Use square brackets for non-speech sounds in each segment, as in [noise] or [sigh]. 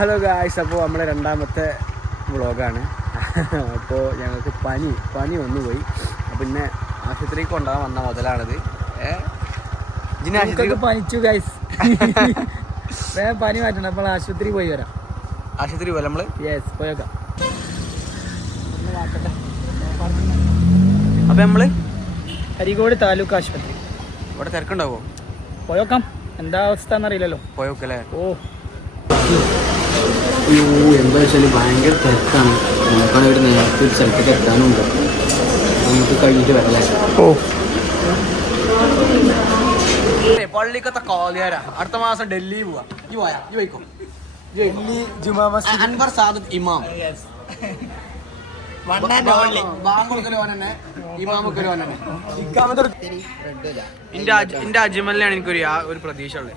Hello guys അപ്പോൾ നമ്മളെ രണ്ടാമത്തെ വ്ളോഗാണ്. അപ്പോൾ ഞങ്ങൾക്ക് പനി പനി വന്നു പോയി പിന്നെ ആശുപത്രിക്ക് കൊണ്ടുപോകാൻ വന്ന മുതലാണിത്. ഏഹ് ആശുപത്രി പനിച്ചു ഗൈസ് [laughs] വേഗം പനി മാറ്റണം. അപ്പോൾ ആശുപത്രി പോയി വരാം. ആശുപത്രി പോലെ നമ്മൾ? യെസ് പോയേക്കാം അപ്പം നമ്മൾ? അരികോട് താലൂക്ക് ആശുപത്രി. ഇവിടെ തിരക്കുണ്ടാവോ? പോയോക്കാം എന്താ അവസ്ഥ എന്നറിയില്ലല്ലോ. പോയോക്കല്ലേ ഓ. അയ്യോ എന്താ വെച്ചാൽ ഭയങ്കര തിരക്കാണ്. നമുക്കാണ് ഒരു നേരത്തെ ഒരു സ്ഥലത്തേക്ക് എത്താനുണ്ട്. നമുക്ക് കഴിഞ്ഞിട്ട് വരല്ലേ ഓ. പള്ളിക്കത്തെ കോലിയാര? അടുത്ത മാസം ഡൽഹി പോവാ. ഈ പോയാ ഈ പോയിക്കോ ഡൽഹി ജുമാ മസ്ജിദ്. അൻവർ സാദത്ത് ഇമാം. എന്റെ അജ്മലിനാണ് എനിക്കൊരു ആ- ഒരു പ്രതീക്ഷ ഉള്ളത്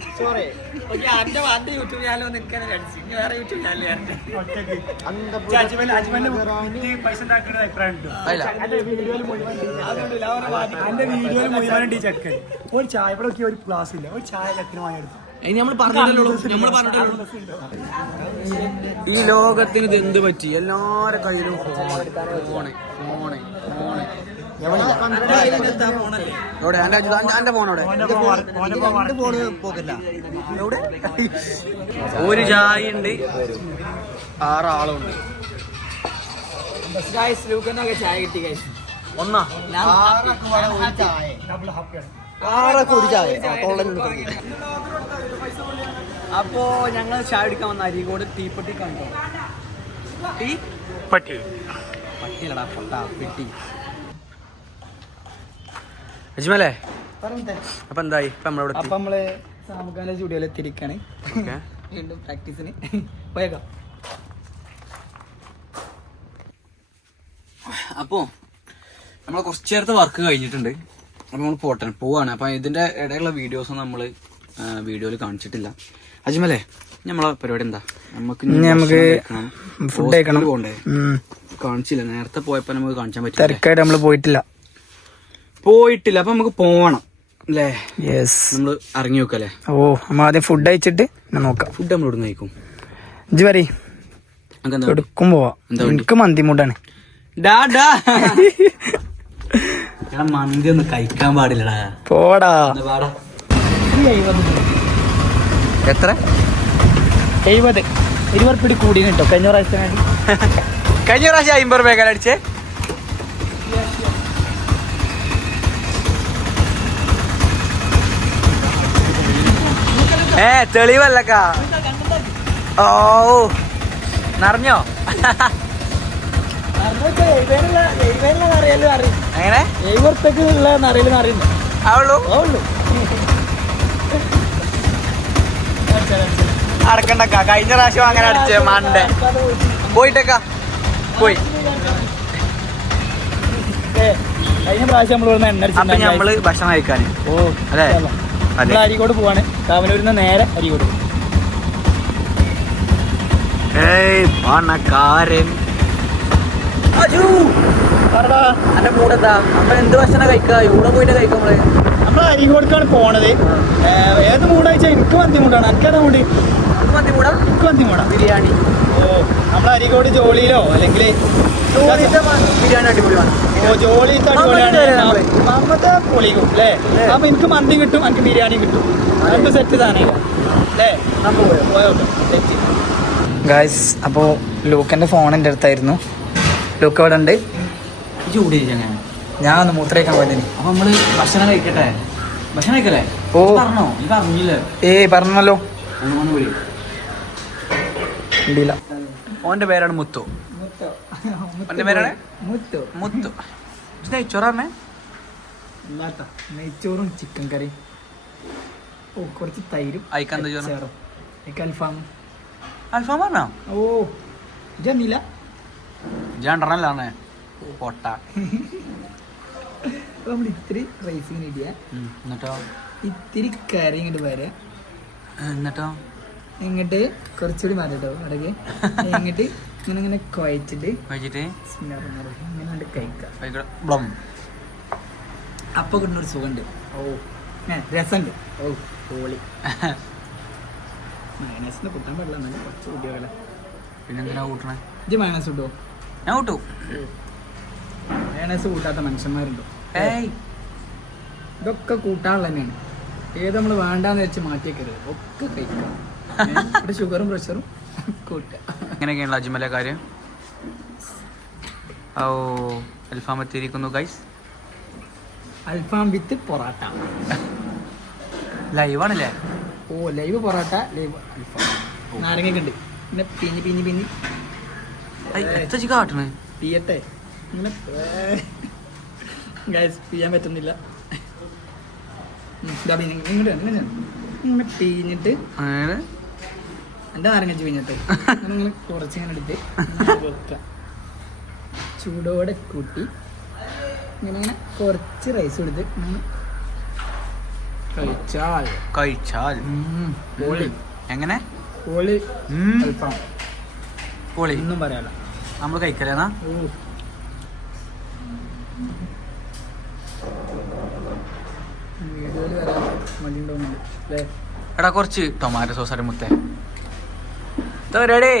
സോറി യൂട്യൂബ് ചാനൽ നിൽക്കാൻ വേറെ യൂട്യൂബ് ചാനൽ അല്ല. എന്റെ വീഡിയോയിൽ മുഴുവൻ ചെക്കൻ ഒരു ചായ ഇവിടെ ഒരു ക്ലാസ് ഇല്ല. ഒരു ചായ വാങ്ങിയെടുത്തു ഇനി നമ്മൾ പറഞ്ഞിട്ടല്ലോ നമ്മൾ പറഞ്ഞിട്ടല്ലോ ഈ ലോകത്തിന് ഇത് എന്ത് പറ്റി? എല്ലാരെ കയ്യിലും ഫോണെ ഫോണെ ഫോണെ ഫോണ് എവിടെ? എന്റെ എന്റെ ഫോൺ അവിടെ എവിടെ? ഒരു ചായ ഉണ്ട്. ആറാളുണ്ട്. ഗൈസ് ലൂക്കനൊക്കെ ചായ കിട്ടി ഗൈസ്. ഒന്നാ? അപ്പോ ഞങ്ങൾ ചായ. എടുക്കാൻ വന്ന അരികോട് തീപ്പെട്ടി കണ്ടോ? തീ? പട്ടി. പട്ടിയല്ലടാ പൊട്ട പെട്ടി. അജ്മലേ അപ്പൊ എന്തായി? ഇപ്പൊ നമ്മളെ അപ്പൊ നമ്മൾ സാമുഖാന്റെ സ്റ്റുഡിയോയിൽ എത്തിയിരിക്കാണ്. വീണ്ടും പ്രാക്ടീസിന്. പോയേക്കാം. അപ്പോ നമ്മൾ കുറച്ച് നേരത്തെ വർക്ക് കഴിഞ്ഞിട്ടുണ്ട്. അപ്പൊ നമ്മൾ പോട്ടെ പോവാണ്. അപ്പൊ ഇതിന്റെ ഇടയിലുള്ള വീഡിയോസ് നമ്മൾ വീഡിയോയിൽ കാണിച്ചിട്ടില്ല. അജ്മലേ നമ്മളെ പരിപാടി എന്താ? നമുക്ക് നമുക്ക് ഫുഡ് കഴിക്കണം. പോകണ്ടേ കാണിച്ചില്ല. നേരത്തെ പോയപ്പോ നമുക്ക് കാണിച്ചാൻ പറ്റില്ല തിരക്കായിട്ട് നമ്മൾ പോയിട്ടില്ല. പോയിട്ടില്ല. അപ്പൊ നമുക്ക് പോവണം അല്ലേ? യെസ് നമ്മൾ ഇറങ്ങി നോക്കല്ലേ? ഓ നമ്മൾ ആദ്യം ഫുഡ് അയച്ചിട്ട് നോക്കാം. ഫുഡ് നമ്മൾ ഇവിടുന്ന് കഴിക്കും? ഇജ്ജ് പറ എന്താ? എടുക്കും പോവാ. എനിക്ക് മന്തി മുട്ടാണ് ഡാ ഡാ. [laughs] എടാ, മന്തി ഒന്നും കഴിക്കാൻ പാടില്ലടാ. പാടാ. എത്ര? എഴുപത്. ഇരുപത് പിടി കൂടി കേട്ടോ. കഴിഞ്ഞ പ്രാവശ്യം [laughs] കഴിഞ്ഞ പ്രാവശ്യം അമ്പത് രൂപ അടിച്ചേ? ഏ തെളിവല്ലക്ക. ഓ നിറഞ്ഞോ? എങ്ങനെ? അടക്കണ്ടക്ക. കഴിഞ്ഞ പ്രാവശ്യം അങ്ങനെ അടിച്ച് മണ്ടേ. പോയിട്ടേക്ക. പോയി. കഴിഞ്ഞ പ്രാവശ്യം നമ്മൾ അപ്പൊ നമ്മൾ ഭക്ഷണം കഴിക്കാന്. ഓ അല്ലേ? നമ്മൾ അരിക്കോട് പോവാണ്. കാവനൂരിൽ നിന്ന് നേരെ അരികോട് പണക്കാരൻ. അപ്പൊ എന്ത് ഭക്ഷണം കഴിക്കാ? ഇവിടെ പോയിട്ട് കഴിക്കാം നമ്മൾ നമ്മൾ അരിക്കോടക്കാണ് പോണത്. ഏത് മൂടാഴ്ച എനിക്ക് മന്തി മൂടാണ് എനിക്കത് മൂട്? ബിരിയാണി. ഓ നമ്മൾ അരിക്കോട് ജോളിയിലോ അല്ലെങ്കിൽ ബിരിയാണി അടിപൊളിയാണ്. ഓ അടിപൊളിയാണ്. പൊളിക്കും അല്ലേ? അപ്പൊ എനിക്ക് മന്തി കിട്ടും എനിക്ക് ബിരിയാണി കിട്ടും. രണ്ട് സെറ്റ് സാധനം. അല്ലേ? സെറ്റ് ഗായ്സ് അപ്പോൾ ലൂക്കന്റെ ഫോൺ എന്റെ അടുത്തായിരുന്നു. ലൂക്ക് അവിടെ ഉണ്ട്. ഞാൻ ഞാൻ ഒന്ന് മൂത്രയ്ക്കാൻ പോയതിന്. അപ്പൊ നമ്മൾ ഭക്ഷണം കഴിക്കട്ടെ? ഭക്ഷണം കഴിക്കല്ലേ? ഓ. പറഞ്ഞോ? ഇത് അറിഞ്ഞില്ലേ. ഏയ് പറഞ്ഞല്ലോ. ഒന്ന് വിളി. ഉണ്ടില്ല ഓന്റെ പേരാണ് മുത്തു. ഓന്റെ പേരാണ്? മുത്തോ. മുത്തു. നെയ്ച്ചോറാമേ അല്ലാത്ത നെയ്ച്ചോറും ചിക്കൻ കറിയും. ഓ കുറച്ച് തൈരും അയക്കാൻ അൽഫാം അൽഫാം ആണോ ഓ ഇജന്നില്ല രണ്ടെണ്ണല്ലേ പൊട്ട. നമ്മൾ ഇത്തിരി റൈസ് ഇങ്ങനെ ഇടിയ. എന്നിട്ടോ? ഇത്തിരി കറി ഇങ്ങോട്ട് വരാം. എന്നിട്ടോ? ഇങ്ങോട്ട് കുറച്ചുകൂടി മാറിട്ടോ അടക്ക് ഇങ്ങോട്ട് ഇങ്ങനെ ഇങ്ങനെ കുഴച്ചിട്ട് കഴിച്ചിട്ട്? ഇങ്ങനെ കണ്ട് കഴിക്കാം. അപ്പൊ കിട്ടുന്ന ഒരു സുഖമുണ്ട് ഓ രസം രസമുണ്ട് ഓ ഹോളി മയണൈസിന് കുട്ടാൻ പാടില്ല എന്നാലും കുറച്ച് കുട്ടികളെ പിന്നെന്തിനാ കൂട്ടണേ? ഇത് മയണൈസ് കിട്ടുമോ ഞാൻ കൂട്ടു. മയണൈസ് കൂട്ടാത്ത മനുഷ്യന്മാരുണ്ടോ? ഇതൊക്കെ കൂട്ടാനുള്ള തന്നെയാണ് ഏത് നമ്മൾ വേണ്ടാന്ന് വെച്ച് മാറ്റിയേക്കരുത്. ഒക്കെ കഴിക്കാം. ഇവിടെ ഷുഗറും പ്രഷറും കൂട്ടുക. ഇങ്ങനെയൊക്കെയുള്ള അജ്മല കാര്യം? ഓ അൽഫാം എത്തിയിരിക്കുന്നു ഗൈസ് അൽഫാം വിത്ത് പൊറാട്ട. ലൈവാണല്ലേ ഓ ലൈവ് പൊറാട്ട ലൈവ് അൽഫാം. നാരങ്ങയൊക്കെ ഉണ്ട് പിന്നെ പിന്നി പിന്നി. പിഞ്ഞി എത്ര ചി കാട്ടണ്? പിയട്ടെ ഇങ്ങനെ ഗൈസ് പിയാൻ പറ്റുന്നില്ല. ഇങ്ങോട്ട് ഇങ്ങനെ പിഞ്ഞിട്ട് അങ്ങനെ. എന്റെ നാരങ്ങ ഇങ്ങനെ കുറച്ച് ഇങ്ങനെ എടുത്ത് ഇങ്ങനെ വെക്കുക ചൂടോടെ കൂട്ടി ഇങ്ങനെ ഇങ്ങനെ കുറച്ച് റൈസ് കൊടുത്ത് കഴിച്ചാൽ. കഴിച്ചാൽ. പൊളി. എങ്ങനെ? പൊളി. അൽഫാം. പൊളി. ഒന്നും പറയാല നമ്മൾ കഴിക്കലേന്നാ? എടാ കുറച്ച് ടൊമാറ്റോ സോസ് അടി മുത്തേ. റെഡി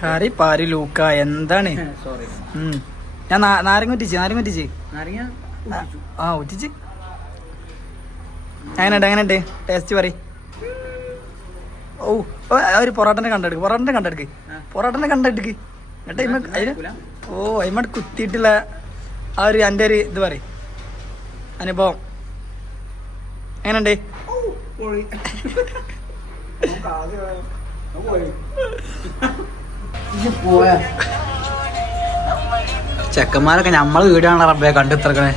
കറി പാരി ലൂക്ക എന്താണ്. [laughs] ഞാൻ നാരങ്ങ ഒറ്റിച്ച് നാരങ്ങ ഒറ്റിച്ച് നാരങ്ങ ആ ഒറ്റിച്ച് എങ്ങനെയുണ്ട് എങ്ങനെയുണ്ട്? ടേസ്റ്റ് പറ ഓ ഒരു പൊറോട്ടനെ കണ്ടെടുക്ക് പൊറോട്ടനെ കണ്ടെടുക്ക്. പൊറോട്ടനെ കണ്ടെടുക്ക്. എന്നിട്ട് ഓ അയിമ കുത്തിയിട്ടുള്ള ആ ഒരു എന്റെ ഒരു ഇത് പറ അനുഭവം. എങ്ങനെയുണ്ട് ചെക്കന്മാരൊക്കെ നമ്മളെ വീടാണ് റബ്ബെ കണ്ടെത്തിറക്കണേ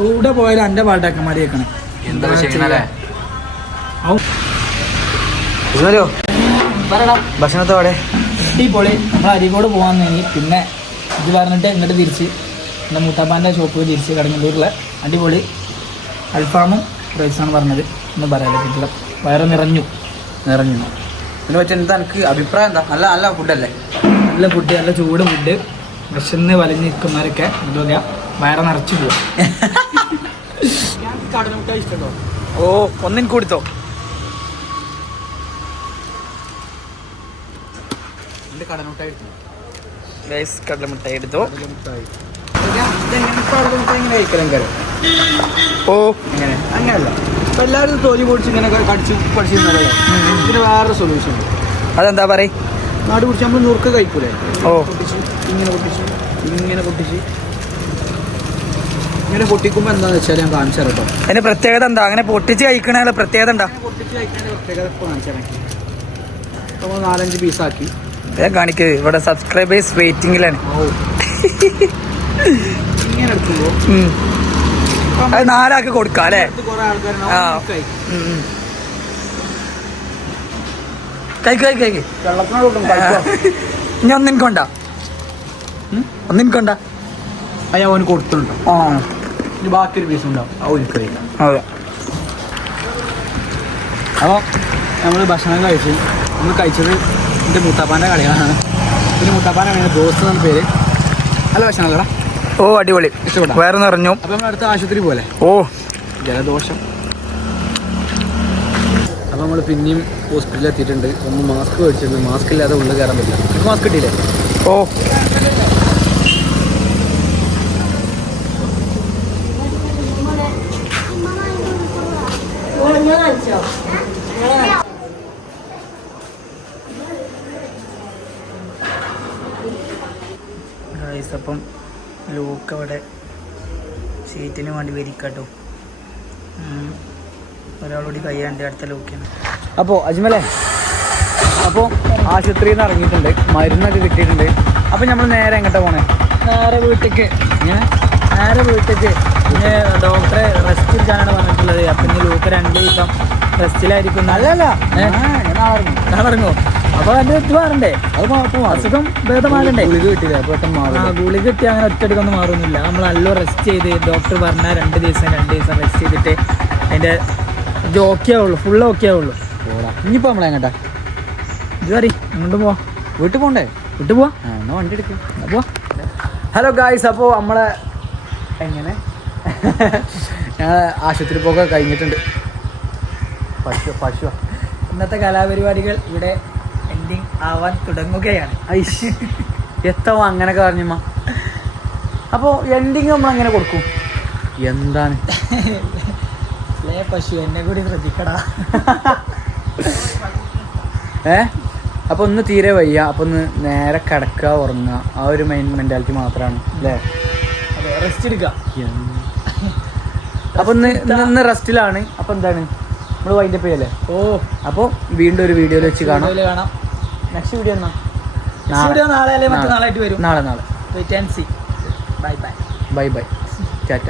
എവിടെ പോയാലും എന്റെ പാട്ടൊക്കെ കേൾക്കണം എന്താ ചെയ്യണല്ലേ ഭക്ഷണത്തോടെ അടിപൊളി. നമ്മൾ അരികോട് പോകാൻ തന്നെ പിന്നെ ഇത് പറഞ്ഞിട്ട് ഇങ്ങോട്ട് തിരിച്ച് എന്റെ മൂത്താപ്പാന്റെ ഷോപ്പ് തിരിച്ച് കടങ്ങൂരിലെ അടിപൊളി. അൽഫാമും റൈസാണ് പറഞ്ഞത്. എന്ന് പറയാൻ പറ്റില്ല. വയറ് നിറഞ്ഞു. നിറഞ്ഞു. ഇതിനെ പറ്റി എന്താ എനിക്ക് അഭിപ്രായം എന്താ? നല്ല നല്ല ഫുഡല്ലേ നല്ല ഫുഡ് നല്ല ചൂട് ഫുഡ് വിശന്ന് വലഞ്ഞ് നിൽക്കുന്നവരൊക്കെ എന്താ പറയുക വയറ് നിറച്ചു പോകും [laughs] ഓ ഒന്നിൻ കൂടിത്തോ. ഗൈസ് കടലമുട്ടായി. എടുത്തോ ഓ. ഇപ്പൊ എല്ലാവരും തൊലി പൊടിച്ച് ഇങ്ങനെ കടിച്ച് ഇതിന് വേറെ സൊല്യൂഷൻ ഉണ്ട്. അതെന്താ പറയ്? നാട് പിടിച്ച് നമ്മൾ നുറുക്ക് കഴിക്കൂലേ? ഓ. ഇങ്ങനെ പൊട്ടിച്ച് ഇങ്ങനെ പൊട്ടിച്ച്. ഇങ്ങനെ പൊട്ടിക്കുമ്പോൾ എന്താന്ന് വെച്ചാൽ ഞാൻ കാണിച്ചു തരട്ടോ അതിന്റെ പ്രത്യേകത എന്താ? അങ്ങനെ പൊട്ടിച്ച് കഴിക്കണ പ്രത്യേകത എന്താ? നാലഞ്ച് പൊട്ടിച്ച് ആക്കി പ്രത്യേകത ഇപ്പോൾ കാണിച്ചു നമ്മൾ നാലഞ്ച് പീസാക്കി ഞാൻ കാണിക്കത് ഇവിടെ സബ്സ്ക്രൈബേഴ്സ് വെയിറ്റിംഗിലാണ് ഓ ഇങ്ങനെ എടുക്കുമ്പോൾ ഉം. അത് നാലാക്കി കൊടുക്കാം അല്ലേ? ആ. കഴിക്കും. ഞാൻ. കഴിക്ക് കഴിക്ക് കഴിക്ക്. വെള്ളത്തിനോടും ഇനി ഒന്നിൻ കൊണ്ട ഒന്നിൻ കൊണ്ട അയ്യാ അവന് ആ. ഇനി ബാക്കിയൊരു പീസ് ഉണ്ടാവും. ആ ഒരു അതെ. അപ്പോൾ നമ്മൾ ഭക്ഷണം കഴിച്ചു നമ്മൾ കഴിച്ചത് എന്റെ മുത്തപ്പാന്റെ കടയാണ് പിന്നെ മുത്താപ്പാന്റെ ദോസ് എന്ന പേര്. നല്ല ഭക്ഷണം അല്ലടാ ഓ അടിപൊളി. ഇഷ്ടപ്പെട്ടോ? വേറെ നിറഞ്ഞു അപ്പോൾ നമ്മൾ അടുത്ത ആശുപത്രി പോലെ. ഓ. ജലദോഷം. അപ്പോൾ നമ്മൾ പിന്നെയും ഹോസ്പിറ്റലിൽ എത്തിയിട്ടുണ്ട്. ഒന്ന് മാസ്ക് മേടിച്ചിട്ടുണ്ട്. മാസ്ക് ഇല്ലാതെ ഉള്ളിൽ കയറാൻ പറ്റില്ല. മാസ്ക് കിട്ടിയില്ലേ? ഓ ഗൈസ് അപ്പം ലൂക്ക് അവിടെ സീറ്റിന് വേണ്ടി വരിക്കട്ടോ. ഒരാളോട് കയ്യാണ്ട് അടുത്ത ലോക്കിയാണ്. അപ്പോൾ അജ്മലേ അപ്പോൾ ആശുപത്രിയിൽ നിന്ന് ഇറങ്ങിയിട്ടുണ്ട്. മരുന്നൊക്കെ കിട്ടിയിട്ടുണ്ട്. അപ്പോൾ നമ്മൾ നേരെ എങ്ങോട്ടാ പോണേ? നേരെ വീട്ടിലേക്ക് ഇങ്ങനെ നേരെ വീട്ടിലേക്ക് പിന്നെ ഡോക്ടറെ റെസ്റ്റ് എടുക്കാനാണ് പറഞ്ഞിട്ടുള്ളത്. അപ്പം ഇനി ലൂക്ക് രണ്ട് ദിവസം റെസ്റ്റിലായിരിക്കും അല്ലല്ല. ഏ? ഞാൻ ഇറങ്ങോ അപ്പൊ അതിന്റെ ഇത് മാറണ്ടേ? അത് അസുഖം ഭേദമാകണ്ടേ? ഗുളിക കിട്ടില്ല പെട്ടെന്ന് മാറും. ഗുളിക കിട്ടി അങ്ങനെ ഒറ്റയടിക്കൊന്നും മാറുന്നില്ല. നമ്മൾ നല്ല റെസ്റ്റ് ചെയ്ത് ഡോക്ടർ പറഞ്ഞ രണ്ട് ദിവസം രണ്ട് ദിവസം റെസ്റ്റ് ചെയ്തിട്ട് അതിന്റെ ഇത് ഓക്കെ ആവുള്ളൂ ഫുൾ ഓക്കെ ആവുള്ളൂ. ഇനിയിപ്പോ നമ്മളെ എങ്ങട്ടാ? ഇത് പറ ഇങ്ങോട്ട് പോവാ? വീട്ടിൽ പോണ്ടേ? വീട്ടിൽ പോവാ? എന്നാ വണ്ടി എടുക്കും. അപ്പോ പോവാ? ഹലോ ഗായ്സ് അപ്പോ നമ്മളെ എങ്ങനെ? ഞങ്ങൾ ആശുപത്രി പോക്കെ കഴിഞ്ഞിട്ടുണ്ട്. പശു പശു ഇന്നത്തെ കലാപരിപാടികൾ ഇവിടെ ആവാൻ തുടങ്ങുകയാണ്. ഐഷ് എത്തോ അങ്ങനെയൊക്കെ പറഞ്ഞമ്മ. അപ്പോൾ എൻഡിങ് നമ്മൾ അങ്ങനെ കൊടുക്കും. എന്താണ്? [laughs] ലേ പശു എന്നെ കൂടി ശ്രദ്ധിക്കടാ. [laughs] ഏ? അപ്പൊ ഒന്ന് തീരെ വയ്യ. അപ്പൊ ഒന്ന് നേരെ കിടക്കുക ഉറങ്ങുക. ആ ഒരു മെയിൻ മെന്റാലിറ്റി മാത്രമാണ് അല്ലേ റെസ്റ്റ് എടുക്കുക. അപ്പൊ ഇന്ന് റെസ്റ്റിലാണ് അപ്പൊ എന്താണ്? നമ്മൾ വൈൻഡപ്പ് ചെയ്യല്ലേ? ഓ. അപ്പോൾ വീണ്ടും ഒരു വീഡിയോയിൽ വെച്ച് കാണാം. കാണാം. നെക്സ്റ്റ് വീഡിയോ എന്നാ? video നാളെ അല്ലേ? നാളെ. മറ്റന്നാളായിട്ട് വരും. നാളെ നാളെ. Wait and see bye bye bye bye. Tata.